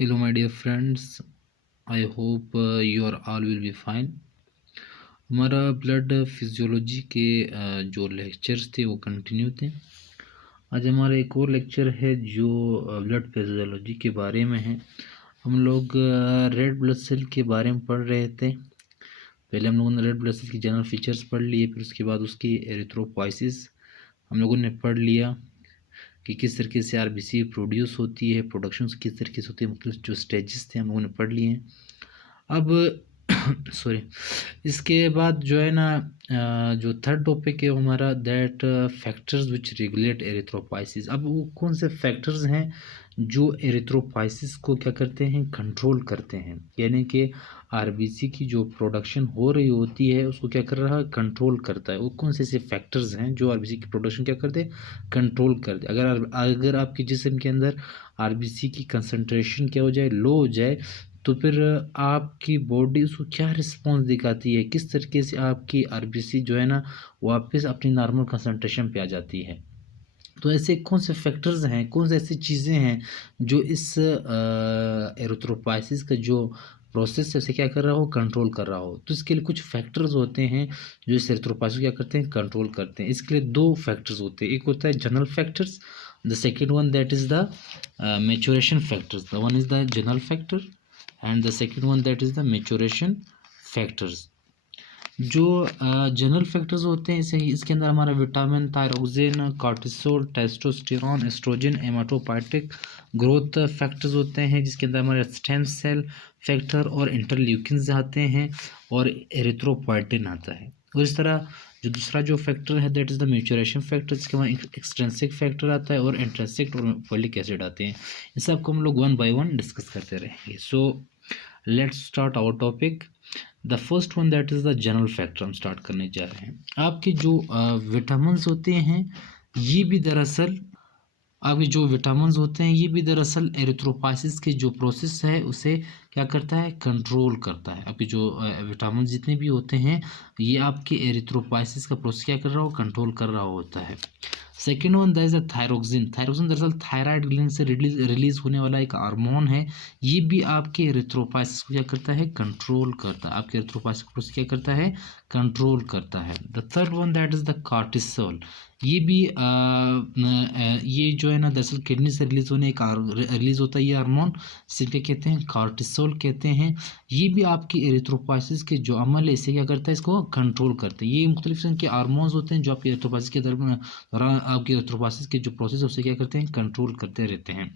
Hello, my dear friends. I hope you are all will be fine. हमारा blood physiology के जो lectures थे वो कंटिन्यू थे। आज हमारा एक और लेक्चर है जो ब्लड फिजियोलॉजी के बारे में है। हम लोग रेड ब्लड सेल के बारे में पढ़ रहे थे। पहले हम लोगों ने रेड ब्लड सेल की जनरल फीचर्स पढ़ लिए, फिर उसके बाद उसकी एरिथ्रोपोइसिस हम लोगों ने पढ़ लिया कि किस तरीके से आरबीसी प्रोड्यूस होती है, प्रोडक्शन किस तरीके से होती है, मुख्तलिफ जो स्टेजेस थे हम लोगों ने पढ़ लिए हैं। अब सॉरी, इसके बाद जो है ना जो थर्ड टॉपिक है हमारा दैट फैक्टर्स विच रेगुलेट एरिथ्रोपाइसिस। अब वो कौन से फैक्टर्स हैं जो एरिथ्रोपाइसिस को क्या करते हैं, कंट्रोल करते हैं, यानी कि आरबीसी की जो प्रोडक्शन हो रही होती है उसको क्या कर रहा है, कंट्रोल करता है। वो कौन से ऐसे फैक्टर्स हैं जो आरबीसी की प्रोडक्शन क्या करते हैं, कंट्रोल करते हैं। अगर आपके जिस्म के अंदर आरबीसी की कंसंट्रेशन क्या हो जाए, लो हो जाए, तो फिर आपकी बॉडी उसको क्या रिस्पॉन्स दिखाती है, किस तरीके से आपकी आरबीसी जो है ना वापस अपनी नॉर्मल कंसंट्रेशन पे आ जाती है। तो ऐसे कौन से फैक्टर्स हैं, कौन से ऐसी चीज़ें हैं जो इस एरिथ्रोपाइसिस का जो प्रोसेस है उसे क्या कर रहा हो, कंट्रोल कर रहा हो। तो इसके लिए कुछ फैक्टर्स होते हैं जो इस एरिथ्रोपाइसिस को क्या करते हैं, कंट्रोल करते हैं। इसके लिए दो फैक्टर्स होते हैं, एक होता है general factors, the second one that is the maturation factors. The one is the general factor and the second one that is the maturation factors. जो जनरल फैक्टर्स होते हैं इसके अंदर हमारा vitamin, thyroxine, cortisol, testosterone, oestrogen, haematopoietic growth factors होते हैं, जिसके अंदर हमारे स्टेम सेल फैक्टर और इंटरल्यूकिन्स आते हैं और एरिथ्रोपोइटिन आता है। और इस तरह जो दूसरा जो फैक्टर है that is the maturation factor, जिसके बाद एक्सट्रिंसिक फैक्टर आता है और इंट्रिंसिक और फोलिक एसिड आते हैं। इन सबको हम लोग वन बाय वन डिस्कस करते रहेंगे। So let's start our topic. The first one that is the general factor हम स्टार्ट करने जा रहे हैं। आपके जो विटामिन्स होते हैं ये भी दरअसल आपके जो विटामिन्स होते हैं ये भी दरअसल एरिथ्रोपाइसिस के जो प्रोसेस है उसे क्या करता है, कंट्रोल करता है। आपके जो विटामिन जितने भी होते हैं ये आपके एरिथ्रोपाइसिस का प्रोसेस क्या कर रहा हो, कंट्रोल कर रहा होता है। Second one that is the thyroxine. Thyroxine दरअसल थायराइड ग्लैंड से रिलीज होने वाला एक हार्मोन है। ये भी आपके एरिथ्रोपाइसिस को क्या करता है, कंट्रोल करता है। आपके एरिथ्रोपाइसिस को प्रोसेस क्या करता है, कंट्रोल करता है। The third one that is the cortisol. ये भी ये जो है ना दरअसल किडनी से रिलीज रिलीज होता है ये हार्मोन, जिसे कहते हैं कॉर्टिसोल कहते हैं। ये भी आपकी एरिथ्रोपाइसिस के जो अमल है इसे क्या करता है, इसको कंट्रोल करते हैं। ये मुख्तलिफ किस्म के हार्मोन्स होते हैं जो आपकी एरिथ्रोपाइसिस के दौरान आपकी एरिथ्रोपाइसिस के जो प्रोसेस है उसे क्या करते हैं, कंट्रोल करते रहते हैं।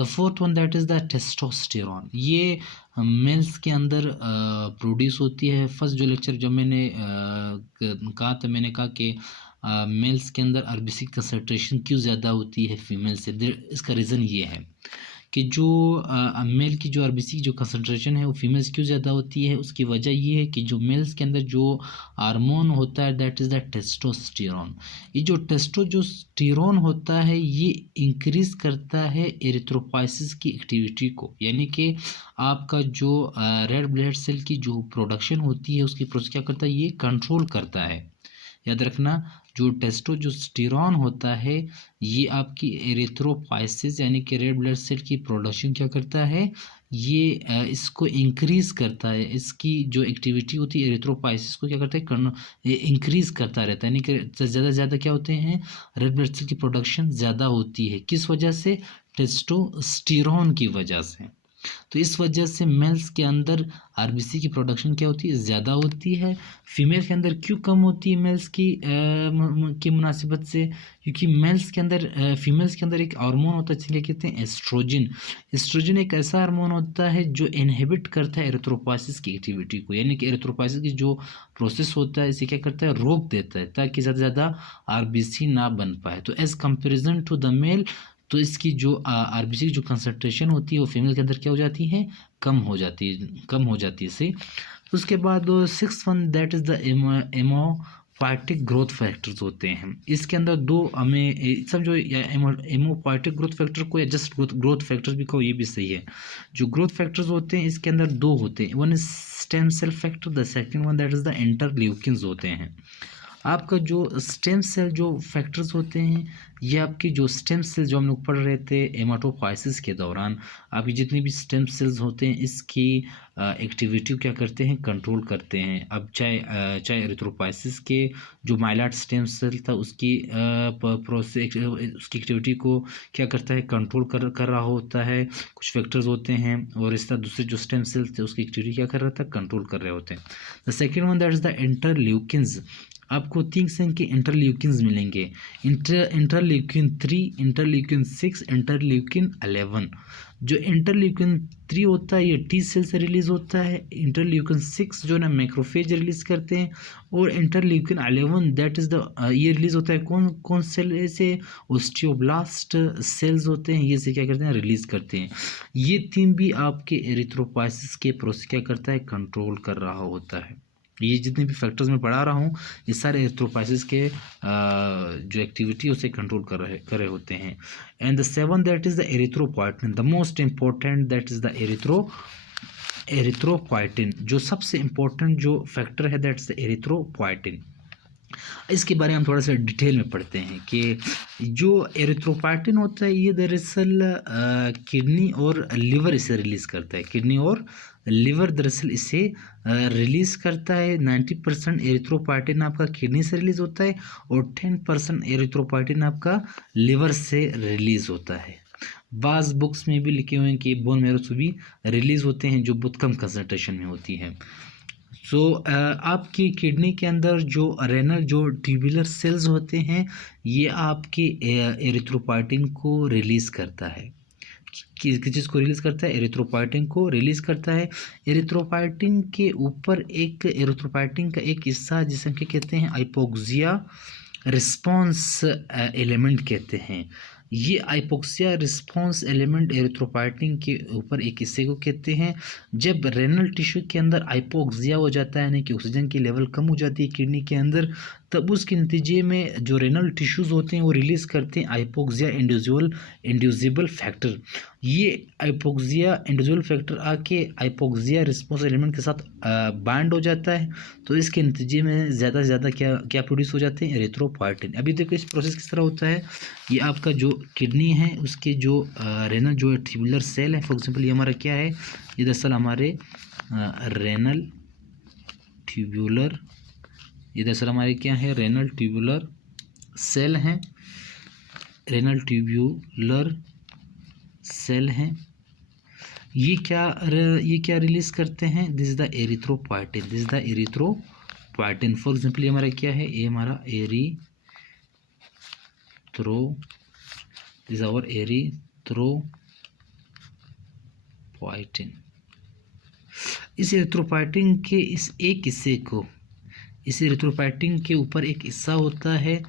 The fourth one that is the testosterone. ये मेल्स के अंदर प्रोड्यूस होती है। फर्स्ट जो लेक्चर जब मैंने कहा था, मैंने कहा कि मेल्स के अंदर आरबीसी कंसंट्रेशन क्यों ज़्यादा होती है फीमेल से। इसका रीज़न ये है कि जो मेल की जो आरबीसी की जो कंसंट्रेशन है वो फीमेल्स क्यों ज़्यादा होती है। उसकी वजह ये है कि जो मेल्स के अंदर जो हार्मोन होता है दैट इज़ द टेस्टोस्टेरॉन। ये जो टेस्टोस्टेरॉन होता है ये इंक्रीज करता है एरिथ्रोपाइसिस की एक्टिविटी को, यानी कि आपका जो रेड ब्लड सेल की जो प्रोडक्शन होती है उसकी प्रोसेस क्या करता है, ये कंट्रोल करता है। याद रखना, जो टेस्टोस्टेरॉन होता है ये आपकी एरिथ्रोपाइसिस यानी कि रेड ब्लड सेल की प्रोडक्शन क्या करता है, ये इसको इंक्रीज करता है। इसकी जो एक्टिविटी होती है एरिथ्रोपाइसिस को क्या करता है, इंक्रीज करता रहता है। यानी कि ज़्यादा से ज़्यादा क्या होते हैं, रेड ब्लड सेल की प्रोडक्शन ज़्यादा होती है। किस वजह से, टेस्टोस्टेरॉन की वजह से। तो इस वजह से मेल्स के अंदर आरबीसी की प्रोडक्शन क्या होती है, ज़्यादा होती है। फीमेल के अंदर क्यों कम होती है मेल्स की मुनासिबत से, क्योंकि मेल्स के अंदर फीमेल्स के अंदर एक हार्मोन होता है जिसे कहते हैं एस्ट्रोजन। एस्ट्रोजन एक ऐसा हार्मोन होता है जो इनहिबिट करता है एरिथ्रोपाइसिस की एक्टिविटी को, यानी कि एरिथ्रोपाइसिस की जो प्रोसेस होता है इसे क्या करता है, रोक देता है ताकि ज़्यादा से ज़्यादा आरबीसी ना बन पाए। तो as comparison to the male, तो इसकी जो आरबीसी की जो कंसंट्रेशन होती है वो फीमेल के अंदर क्या हो जाती है, कम हो जाती है, कम हो जाती है इससे। उसके बाद six one that is the haematopoietic growth factors होते हैं। इसके अंदर दो हमें सब जो एमोपाइटिक ग्रोथ फैक्टर को या जस्ट ग्रोथ फैक्टर्स भी कहो ये भी सही है। जो ग्रोथ फैक्टर्स होते हैं इसके अंदर दो होते हैं, one is stem cell factor, the second one that is the interleukins होते हैं। आपका जो स्टेम सेल जो फैक्टर्स होते हैं ये आपकी जो स्टेम सेल्स जो हम लोग पढ़ रहे थे हेमाटोपोइसिस के दौरान, आपकी जितनी भी स्टेम सेल्स होते हैं इसकी एक्टिविटी क्या करते हैं, कंट्रोल करते हैं। अब चाहे एरिथ्रोपोइसिस के जो माइलॉइड स्टेम सेल था उसकी प्रोसेस उसकी एक्टिविटी को क्या करता है, कंट्रोल कर रहा होता है, कुछ फैक्टर्स होते हैं, और इस तरह दूसरे जो स्टेम सेल्स थे उसकी एक्टिविटी क्या कर रहा था, कंट्रोल कर रहे होते हैं। The second one that is the interleukins. आपको 3 किस्म के इंटरल्यूकिन्स मिलेंगे, इंटरल्यूकिन 3, इंटरल्यूकिन 6, इंटरल्यूकिन 11। जो इंटरल्यूकिन 3 होता है ये टी सेल से रिलीज होता है, इंटरल्यूकिन 6 जो ना मैक्रोफेज रिलीज करते हैं, और इंटरल्यूकिन 11 दैट इज द ये रिलीज होता है कौन कौन सेल से, ओस्टियोब्लास्ट सेल्स होते हैं, ये से क्या करते हैं, रिलीज करते हैं। ये 3 भी आपके एरिथ्रोपोइसिस के प्रोसेस क्या करता है, कंट्रोल कर रहा होता है। ये जितने भी फैक्टर्स मैं पढ़ा रहा हूँ ये सारे एरिथ्रोपोइसिस के जो एक्टिविटी उसे कंट्रोल कर रहे होते हैं। And the seven that is the erythropoietin, the most important that is the erythropoietin, जो सबसे इंपॉर्टेंट जो फैक्टर है दैट्स द एरिथ्रोपोइटिन। इसके बारे में हम थोड़ा सा डिटेल में पढ़ते हैं कि जो एरिथ्रोपोइटिन होता है ये दरअसल किडनी और लिवर इसे रिलीज़ करता है, किडनी और लिवर दरअसल इसे रिलीज़ करता है। 90% एरिथ्रोपोइटिन आपका किडनी से रिलीज़ होता है और 10% एरिथ्रोपोइटिन आपका लिवर से रिलीज़ होता है। बाज़ बुक्स में भी लिखे हुए हैं कि बोन मैरो से भी रिलीज़ होते हैं जो बहुत कम कंसनट्रेशन में होती है। सो आपकी किडनी के अंदर जो रेनल जो ट्यूबुलर सेल्स होते हैं ये आपके एरिथ्रोपोइटिन को रिलीज़ करता है। किस चीज़ को रिलीज़ करता है, एरिथ्रोपोइटिन को रिलीज़ करता है। एरिथ्रोपोइटिन के ऊपर एक एरिथ्रोपोइटिन का एक हिस्सा जिसे हम क्या कहते हैं, हाइपोक्सिया रिस्पॉन्स एलिमेंट कहते हैं। ये हाइपोक्सिया रिस्पॉन्स एलिमेंट एरिथ्रोपोइटिन के ऊपर एक हिस्से को कहते हैं। जब रेनल टिश्यू के अंदर हाइपोक्सिया हो जाता है यानी कि ऑक्सीजन की लेवल कम हो जाती है किडनी के अंदर, तब उसके नतीजे में जो रेनल टिश्यूज़ होते हैं वो रिलीज़ करते हैं हाइपोक्सिया इंड्यूसिबल फैक्टर। ये हाइपोक्सिया इंड्यूसिबल फैक्टर आके हाइपोक्सिया रिस्पॉन्स एलिमेंट के साथ बाइंड हो जाता है, तो इसके नतीजे में ज़्यादा से ज़्यादा क्या प्रोड्यूस हो जाते हैं, एरिथ्रोपोइटिन। अभी देखो इस प्रोसेस किस तरह होता है। ये आपका जो किडनी है उसके जो रेनल जो ट्यूबुलर सेल है, फॉर एग्जांपल ये हमारा क्या है, ये दरअसल हमारे रेनल ट्यूबुलर, ये दरअसल हमारे क्या है, रेनल ट्यूबुलर सेल हैं, रेनल ट्यूबुलर सेल हैं। ये क्या रिलीज करते हैं, this is the erythropoietin, this is the erythropoietin. For example ये हमारा क्या है, ये हमारा दिस आवर एरिथ्रोपोइटिन। इस एरिथ्रोपोइटिन के इस एक हिस्से को, इस एरिथ्रोपोइटिन के ऊपर एक हिस्सा होता है,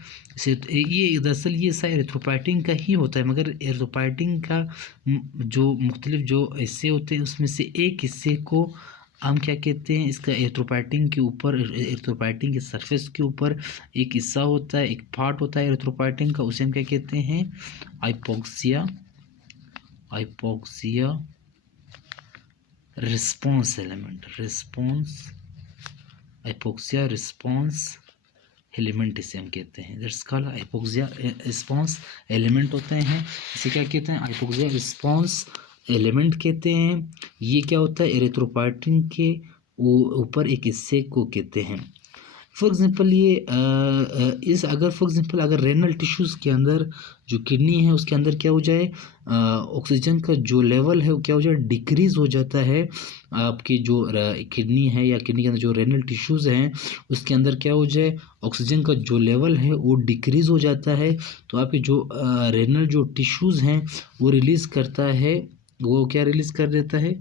ये दरअसल ये हिस्सा एरिथ्रोपोइटिन का ही होता है, मगर एरिथ्रोपोइटिन का जो मुख्तलिफ जो हिस्से होते हैं उसमें से एक हिस्से को हम क्या कहते हैं, इसका एरिथ्रोपोइटिन के ऊपर, एरिथ्रोपोइटिन के सरफेस के ऊपर एक हिस्सा होता है, एक पार्ट होता है एरिथ्रोपोइटिन का, उसे हम क्या कहते हैं, hypoxia response element, hypoxia response element इसे हम कहते हैं, that's called hypoxia response element होते हैं। इसे क्या कहते हैं, हाइपोक्सिया रिस्पॉन्स एलिमेंट कहते हैं। ये क्या होता है, एरिथ्रोपोइटिन के ऊपर एक हिस्से को कहते हैं। फॉर एग्जांपल ये अगर रेनल टिश्यूज़ के अंदर जो किडनी है उसके अंदर क्या हो जाए, ऑक्सीजन का जो लेवल है वो क्या हो जाए, डिक्रीज़ हो जाता है। आपकी जो किडनी है या किडनी के अंदर जो रेनल टिश्यूज़ हैं उसके अंदर क्या हो जाए, ऑक्सीजन का जो लेवल है वो डिक्रीज़ हो जाता है, तो आपके जो रेनल जो टिश्यूज़ हैं वो रिलीज़ करता है, वो क्या रिलीज़ कर देता है,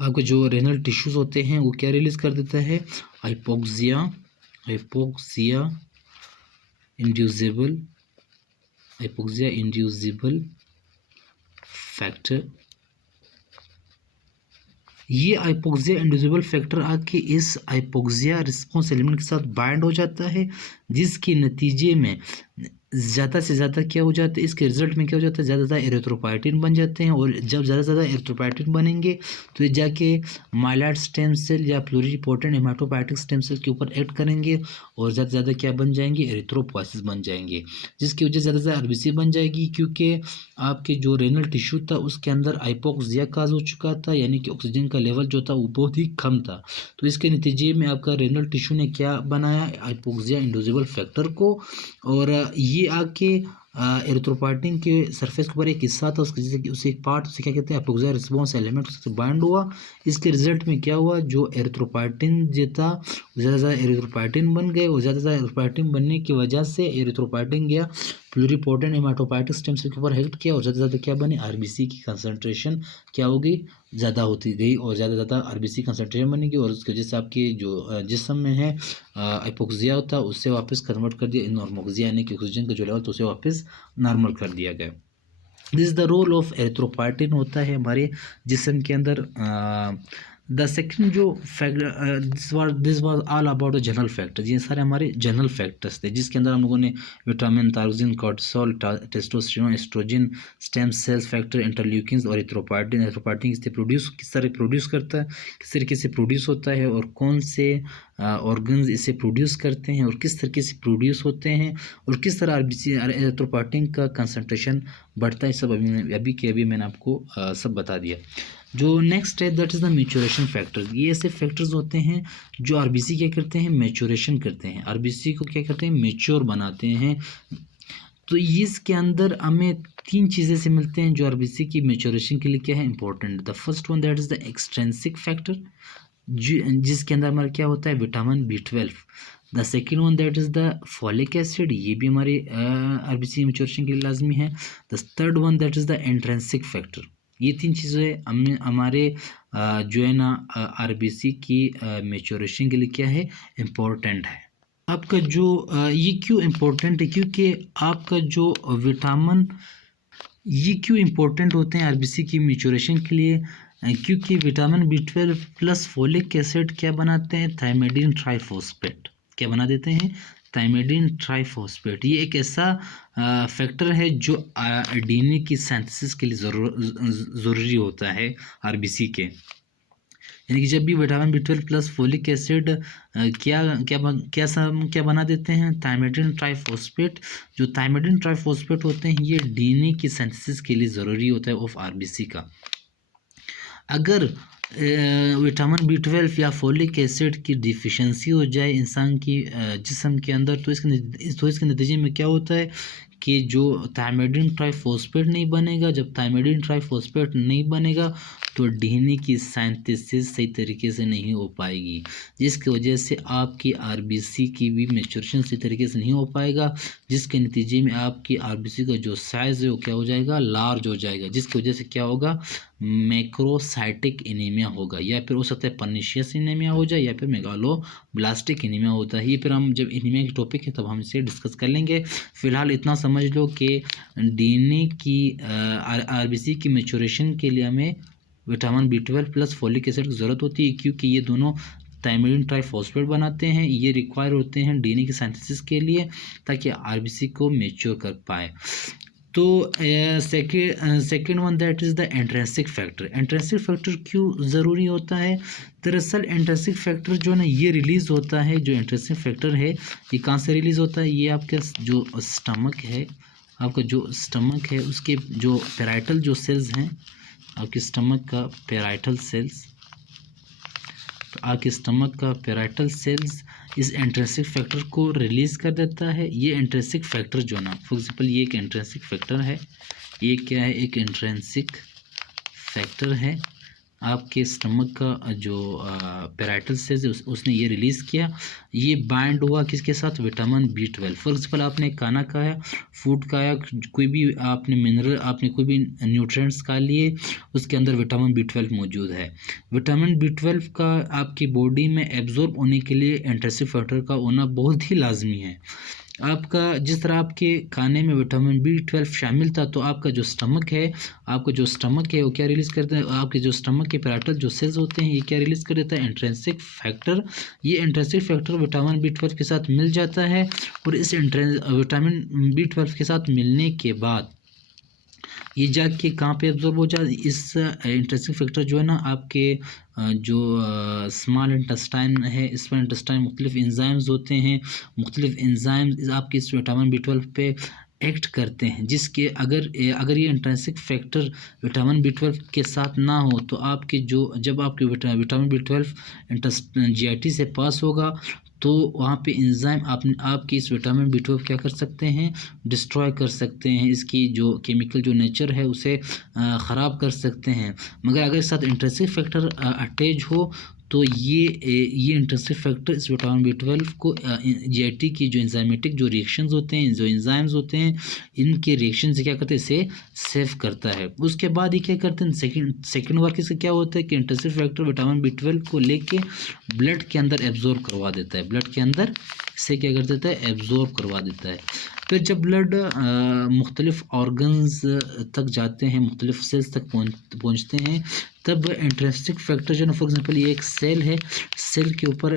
आपके जो रेनल टिश्यूज़ होते हैं वो क्या रिलीज़ कर देता है, हाइपोक्सिया इंड्यूसिबल फैक्टर। ये हाइपोक्सिया इंड्यूसिबल फैक्टर आके इस हाइपोक्सिया रिस्पॉन्स एलिमेंट के साथ बाइंड हो जाता है, जिसके नतीजे में ज़्यादा से ज़्यादा क्या हो जाता है, इसके रिजल्ट में क्या हो जाता है, ज़्यादा से ज़्यादा एरिथ्रोपाइटिन बन जाते हैं, और जब ज़्यादा से ज़्यादा एरिथ्रोपाइटिन बनेंगे तो ये जाके माइलॉइड स्टेम सेल या प्लूरिपोटेंट हेमाटोपोइएटिक स्टेम सेल के ऊपर एक्ट करेंगे, और ज़्यादा से ज़्यादा क्या बन जाएंगे, एरिथ्रोपोइसिस बन जाएंगे, जिसकी वजह से ज़्यादा से ज़्यादा आरबीसी बन जाएगी, क्योंकि आपके जो रेनल टिश्यू था उसके अंदर हाइपोक्सिया काज हो चुका था, यानी कि ऑक्सीजन का लेवल जो था वो बहुत ही कम था। तो इसके नतीजे में आपका रेनल टिश्यू ने क्या बनाया, हाइपोक्सिया इंड्यूसिबल फैक्टर को, और ये आके एरिथ्रोपोइटिन के सरफेस के ऊपर एक हिस्सा था उसके, जैसे कि उसे एक पार्ट उसे क्या कहते हैं, हाइपोक्सिया रिस्पॉन्स एलिमेंट उससे बाइंड हुआ। इसके रिजल्ट में क्या हुआ, जो एरिथ्रोपोइटिन जो था ज़्यादा से ज़्यादा एरिथ्रोपोइटिन बन गए, और ज़्यादा से ज़्यादा एरिथ्रोपोइटिन बनने की वजह से एरिथ्रोपोइटिन गया प्लूरिपोटेंट हेमाटोपोइएटिक स्टेम सेल के ऊपर एक्ट किया, और ज़्यादा से ज़्यादा क्या बने, आरबीसी की कंसंट्रेशन क्या हो गई, ज़्यादा होती गई, और ज़्यादा से ज़्यादा आरबीसी कंसंट्रेशन बनेगी, और उसकी वजह से आपकी जो जिस्म में है हाइपोक्सिया होता है उससे वापस कन्वर्ट कर दिया नॉर्मोक्सिया, यानी कि ऑक्सीजन का जो लेवल तो उसे वापस नॉर्मल कर दिया गया। This the role of erythropoietin होता है हमारे जिस्म के अंदर। द सेकंड जो this was all about the general factors, ये सारे हमारे जनरल फैक्टर्स थे, जिसके अंदर हम लोगों ने vitamin, thyroxine, cortisol, testosterone, estrogen, stem cells factor, interleukins और एरिथ्रोपोइटिन किस तरह प्रोड्यूस करता है, किस तरीके से प्रोड्यूस होता है, और कौन से ऑर्गन्स इसे प्रोड्यूस करते हैं, और किस तरीके से प्रोड्यूस होते हैं, और किस तरह आरबीसी एरिथ्रोपोइटिन का कंसंट्रेशन बढ़ता है, सब अभी मैंने आपको सब बता दिया। जो नेक्स्ट है that is the maturation factors, ये ऐसे फैक्टर्स होते हैं जो आरबीसी क्या करते हैं, मैच्योरेशन करते हैं, आरबीसी को क्या करते हैं, मैच्योर बनाते हैं। तो इसके अंदर हमें 3 चीज़ें से मिलते हैं जो आरबीसी की मैच्योरेशन के लिए क्या है, important. The first one that is the extrinsic factor, जिसके अंदर हमारा क्या होता है, vitamin B12। The second one that is the folic acid, ये भी हमारे आरबीसी मैच्योरेशन के लिए लाजमी है। The third one that is the intrinsic factor. ये 3 चीज़ें हमारे जो है ना आरबीसी की मैच्योरेशन के लिए क्या है, इम्पोर्टेंट है। आपका जो ये क्यों इम्पोर्टेंट है, क्योंकि आपका जो विटामिन, ये क्यों इम्पोर्टेंट होते हैं आरबीसी की मैच्योरेशन के लिए, क्योंकि vitamin B12 plus folic acid क्या बनाते हैं, थायमाइडिन ट्राइफॉस्फेट, क्या बना देते हैं, थायमाइडिन ट्राइफॉस्फेट। ये एक ऐसा फैक्टर है जो डीएनए की सिंथेसिस के लिए ज़रूरी होता है आरबीसी के, यानी कि जब भी vitamin B12 plus folic acid क्या बना देते हैं, थायमाइडिन ट्राइफॉस्फेट। जो थायमाइडिन ट्राइफॉस्फेट होते हैं ये डीएनए की सिंथेसिस के लिए ज़रूरी होता है ऑफ आरबीसी का। अगर विटामिन B12 या फोलिक एसिड की डिफिशिएंसी हो जाए इंसान की जिस्म के अंदर, तो इसके नतीजे में क्या होता है कि जो थायमाइडिन ट्राइफॉस्फेट नहीं बनेगा। जब थायमाइडिन ट्राइफॉस्फेट नहीं बनेगा तो डीएनए की सिंथेसिस सही तरीके से नहीं हो पाएगी, जिसकी वजह से आपकी आरबीसी की भी मैच्योरेशन सही तरीके से नहीं हो पाएगा, जिसके नतीजे में आपकी आरबीसी का जो साइज़ है वो क्या हो जाएगा, लार्ज हो जाएगा, जिसकी वजह से क्या होगा, मैक्रोसाइटिक एनीमिया होगा, या फिर हो सकता है पर्निशियस एनीमिया हो जाए, या फिर मेगालोब्लास्टिक एनीमिया होता है। ये फिर हम जब एनीमिया की टॉपिक है तब हम इसे डिस्कस कर लेंगे। फिलहाल इतना समझ लो कि डीएनए की आरबीसी की मैच्योरेशन के लिए हमें vitamin B12 plus folic acid की ज़रूरत होती है, क्योंकि ये दोनों थायमाइडिन ट्राइफॉस्फेट बनाते हैं, ये रिक्वायर होते हैं डीएनए की सिंथेसिस के लिए ताकि आरबीसी को मैच्योर कर पाए। तो second one that is the intrinsic factor. Intrinsic factor क्यों ज़रूरी होता है, दरअसल इंट्रिंसिक फैक्टर जो ना ये रिलीज़ होता है, जो इंट्रिंसिक फैक्टर है ये कहाँ से रिलीज़ होता है, ये आपका जो स्टमक है, आपका जो स्टमक है उसके जो पैराइटल जो सेल्स हैं, आपके स्टमक का पैराइटल सेल्स, तो आपके स्टमक का पैराइटल सेल्स इस इंट्रिंसिक फैक्टर को रिलीज़ कर देता है। ये इंट्रिंसिक फैक्टर जो ना, फॉर एग्जांपल ये एक इंट्रिंसिक फैक्टर है, ये क्या है, एक इंट्रिंसिक फैक्टर है। आपके स्टमक का जो पैराइटल सेल्स है उसने ये रिलीज़ किया, ये बाइंड हुआ किसके साथ, विटामिन B12। फॉर एग्जांपल आपने खाना खाया, फूड खाया, कोई भी आपने मिनरल, आपने कोई भी न्यूट्रिएंट्स खा लिए, उसके अंदर विटामिन B12 मौजूद है। विटामिन B12 का आपकी बॉडी में एब्जॉर्ब होने के लिए इंट्रिंसिक फैक्टर का होना बहुत ही लाजमी है। आपका जिस तरह आपके खाने में विटामिन B12 शामिल था, तो आपका जो स्टमक है, वो क्या रिलीज़ करता है, आपके जो स्टमक के पैराइटल जो सेल्स होते हैं, ये क्या रिलीज़ कर देता है, इंट्रिंसिक फैक्टर। ये इंट्रिंसिक फैक्टर विटामिन B12 के साथ मिल जाता है, और इस विटामिन B12 के साथ मिलने के बाद ये जाके कहाँ पे एब्जॉर्ब हो जाए, इस इंटरेस्टिंग फैक्टर जो है ना आपके जो स्मॉल इंटेस्टाइन है, स्मॉल इंटेस्टाइन मुख्तलिफ एंजाइम्स होते हैं, मुख्तलिफ एंजाइम्स आपके इस विटामिन B12 पे एक्ट करते हैं, जिसके अगर ये इंट्रिंसिक फैक्टर विटामिन B12 के साथ ना हो, तो आपके जो जब आपके विटामिन B12 GIT से पास होगा, तो वहाँ पे एंजाइम आपकी इस विटामिन B12 क्या कर सकते हैं, डिस्ट्रॉय कर सकते हैं, इसकी जो केमिकल जो नेचर है उसे ख़राब कर सकते हैं। मगर अगर इस साथ इंट्रिंसिक फैक्टर अटैच हो, तो ये इंट्रिंसिक फैक्टर इस विटामिन B12 को GIT की जो एंजाइमेटिक जो रिएक्शंस होते हैं, जो एंजाइम्स होते हैं, इनके रिएक्शन से क्या करते हैं, इसे सेव करता है। उसके बाद ये क्या करते हैं, सेकंड वर्क इसका क्या होता है कि इंट्रिंसिक फैक्टर विटामिन B12 को लेके ब्लड के अंदर एब्जॉर्ब करवा देता है, ब्लड के अंदर इसे क्या कर देता है, एब्जॉर्ब करवा देता है। फिर जब ब्लड मुख्तलिफ ऑर्गन्स तक जाते हैं, मुख्तलिफ सेल्स तक पहुँचते हैं, तब इंट्रिंसिक फैक्टर जो है ना, फॉर एग्जांपल ये एक सेल है, सेल के ऊपर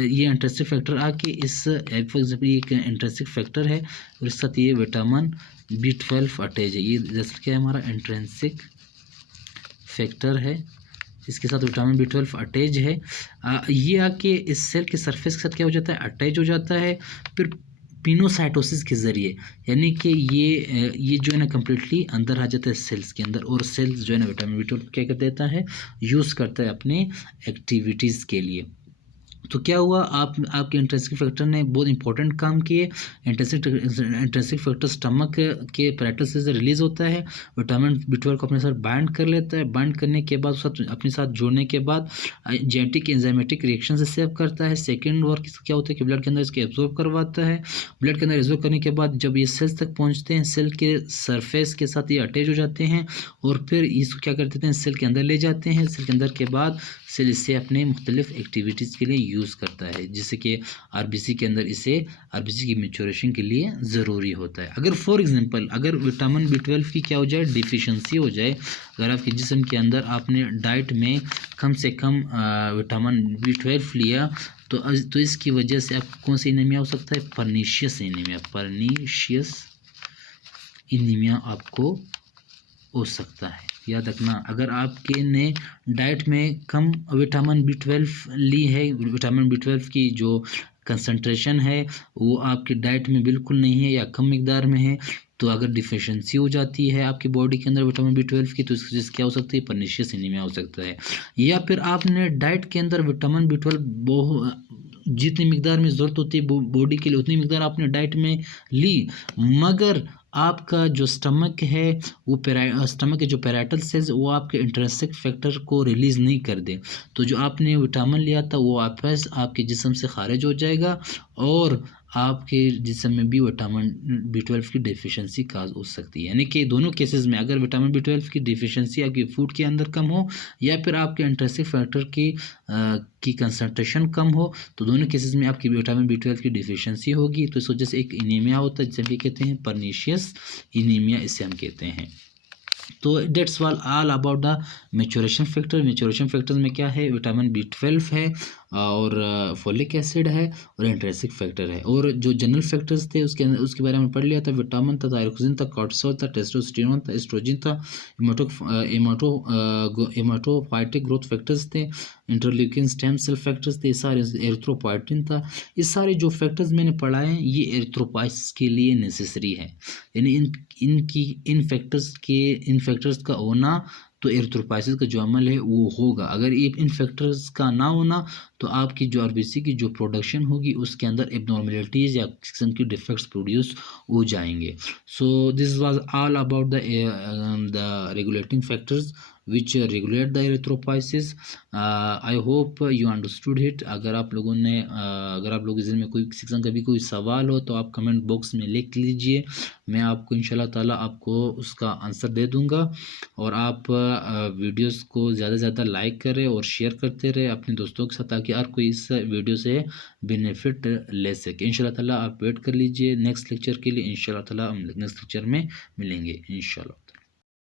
ये इंट्रिंसिक फैक्टर आके इस फॉर एग्जांपल ये एक इंट्रिंसिक फैक्टर है, और इसके साथ ये विटामिन B12 अटैच है, ये जैसे क्या है हमारा इंट्रिंसिक फैक्टर है, इसके साथ विटामिन B12 अटैच है। ये आके इस सेल के सरफेस के साथ क्या हो जाता है, अटैच हो जाता है। फिर पिनोसाइटोसिस के ज़रिए, यानी कि ये जो है ना कम्प्लीटली अंदर आ जाता है सेल्स के अंदर, और सेल्स जो है ना विटामिन B12 क्या कर देता है, यूज़ करता है अपने एक्टिविटीज़ के लिए। तो क्या हुआ, आपके इंट्रिंसिक फैक्टर ने बहुत इंपॉर्टेंट काम किए। इंट्रिंसिक फैक्टर स्टमक के पैराइटल से रिलीज़ होता है, विटामिन B12 को अपने साथ बाइंड कर लेता है, बाइंड करने के बाद अपने साथ जोड़ने के बाद जेनेटिक एंजाइमेटिक रिएक्शन से सेव करता है। सेकेंड वर्क क्या होता है कि ब्लड के अंदर इसके एब्जॉर्ब करवाता है, ब्लड के अंदर एब्जॉर्ब करने के बाद जब ये सेल्स तक पहुँचते हैं, सेल के सरफेस के साथ ये अटैच हो जाते हैं, और फिर इसको क्या कर देते हैं, सेल के अंदर ले जाते हैं। सेल के अंदर के बाद सेल इसे अपने मुख्तलिफ एक्टिविटीज़ के लिए यूज़ करता है, जिससे कि RBC के अंदर इसे RBC की मैच्योरेशन के लिए ज़रूरी होता है। अगर फॉर एग्जांपल अगर विटामिन B12 की क्या हो जाए, डिफिशिएंसी हो जाए, अगर आपके जिस्म के अंदर आपने डाइट में कम से कम विटामिन B12 लिया, तो इसकी वजह से आपको कौन सा एनीमिया हो सकता है, पर्नीशियस एनीमिया आपको हो सकता है। याद रखना, अगर आपके ने डाइट में कम विटामिन B12 ली है, विटामिन B12 की जो कंसंट्रेशन है वो आपकी डाइट में बिल्कुल नहीं है या कम मिकदार में है, तो अगर डिफिशिएंसी हो जाती है आपकी बॉडी के अंदर विटामिन B12 की, तो इसकी वजह से क्या हो सकती है, पर्नीशियस एनीमिया हो सकता है। या फिर आपने डाइट के अंदर विटामिन B12 जितनी मिकदार में ज़रूरत होती है बॉडी के लिए, उतनी मिकदार आपने डाइट में ली, मगर आपका जो स्टमक है वो स्टमक के जो पैराइटल सेल्स वो आपके इंट्रिंसिक फैक्टर को रिलीज़ नहीं कर दे, तो जो आपने विटामिन लिया था वो वापस आपके जिस्म से खारिज हो जाएगा, और आपके जिस्म में भी विटामिन B12 की डिफिशिएंसी काज हो सकती है। यानी कि दोनों केसेस में अगर विटामिन B12 की डिफिशिएंसी आपकी फूड के अंदर कम हो, या फिर आपके इंट्रिंसिक फैक्टर की कंसंट्रेशन कम हो, तो दोनों केसेस में आपकी विटामिन B12 की डिफिशिएंसी होगी, तो इस वजह से एक एनीमिया होता है, जिसे हम कहते हैं पर्नीशियस एनीमिया, इसे हम कहते हैं। तो that's all about the maturation factor. Maturation factors में क्या है, विटामिन B12 है, और फोलिक एसिड है, और इंट्रिंसिक फैक्टर है। और जो जनरल फैक्टर्स थे उसके बारे में पढ़ लिया था, विटामिन था, थायरोक्सिन था, कॉर्टिसोल था, टेस्टोस्टेरोन था, एस्ट्रोजन था, हेमाटोपोइटिक ग्रोथ फैक्टर्स थे, इंटरल्यूकिन स्टेम सेल फैक्टर्स थे, ये सारे, एरिथ्रोपोइटिन था। ये सारे जो फैक्टर्स मैंने पढ़ाए हैं ये एरिथ्रोपाइसिस के लिए नेसेसरी है, यानी इन फैक्टर्स का होना, तो एरिथ्रोपाइसिस का जो अमल है वो होगा। अगर ये इन फैक्टर्स का ना होना, तो आपकी जो RBC की जो प्रोडक्शन होगी उसके अंदर एबनॉर्मेलिटीज़ या किस्म की डिफेक्ट्स प्रोड्यूस हो जाएंगे। So this was all about the regulating factors which regulate the erythropoiesis. I hope you understood it. अगर आप लोगों में कोई किसी का भी कोई सवाल हो तो आप कमेंट बॉक्स में लिख लीजिए, मैं आपको इंशाल्लाह ताला आपको उसका आंसर दे दूंगा। और आप वीडियोस को ज़्यादा से ज़्यादा लाइक करें और शेयर करते रहे अपने दोस्तों के साथ, ताकि ताकि हर कोई इस वीडियो से बेनिफिट ले सके। इंशाल्लाह ताला आप वेट कर लीजिए नेक्स्ट लेक्चर के लिए। इंशाल्लाह ताला हम नेक्स्ट लेक्चर में मिलेंगे इंशाल्लाह।